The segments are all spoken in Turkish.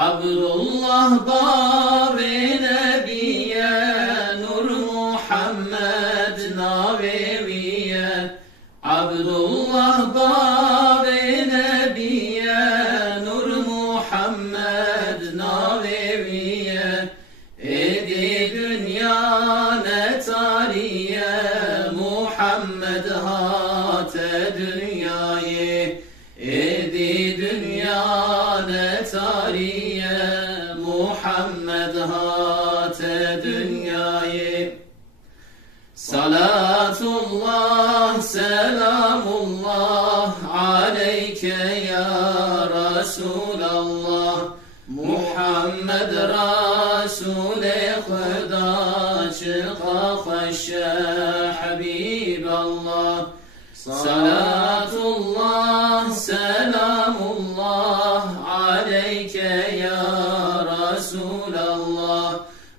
Abdullah bavi nebiye, Nur Muhammed naveviye. Abdullah bavi nebiye, Nur Muhammed naveviye. Edi dünya ne tariye, Muhammed hate dünyayı. Edi dünya ne tariye, Muhammed hate dünyayı. Salatullah, selamullah aleyke ya Resulallah. Muhammed Resul-i Khuda, çıka hoşe Habiballah. Salatullah, selamullah aleyke ya Resulallah.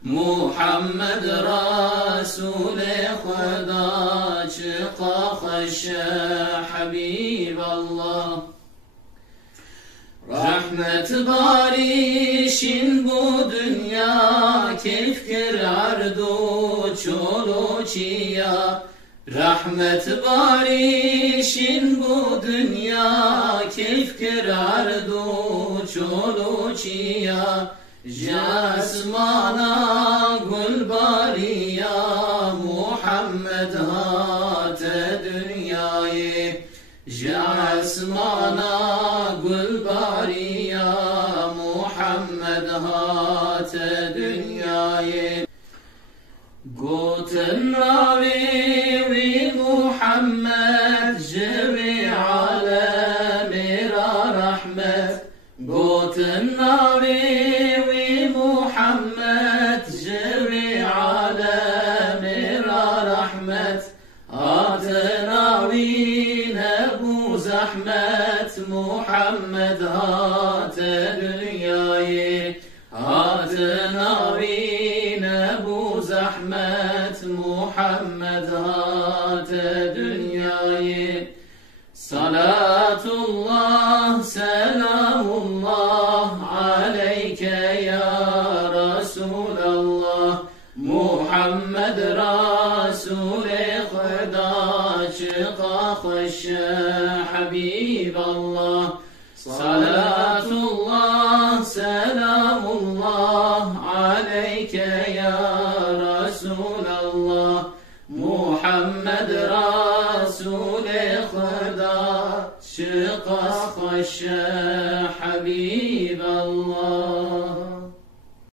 Muhammed Resul-i Khuda, çıka hoşe Habiballah. Rahmet barişin bu dünya, kefkir ardu çolu çiya. Rahmet barişin bu dünya, kefkir ardu çolu çiya. Jasmana gul bariya, Muhammed hate dünyayı. Jasmana gul bariya, Muhammed hate dünyayı. Guten Ravi Muhammed, Cevi alemira rahmet. Guten Ravi Muhammed, Cevi alemira rahmet. Atenavin bu zahmet, Muhammed hate dünyayı. Atenavin bu zahmet, Muhammed hate dünyayı. Salatullah, selamullah aleyke ya Resulallah. Muhammed Resul-i Khuda, çıka hoşe Habiballah. Salatullah, selamullah aleyke ya Resulallah. Muhammed Resul-i Khuda, çıka hoşe Habiballah.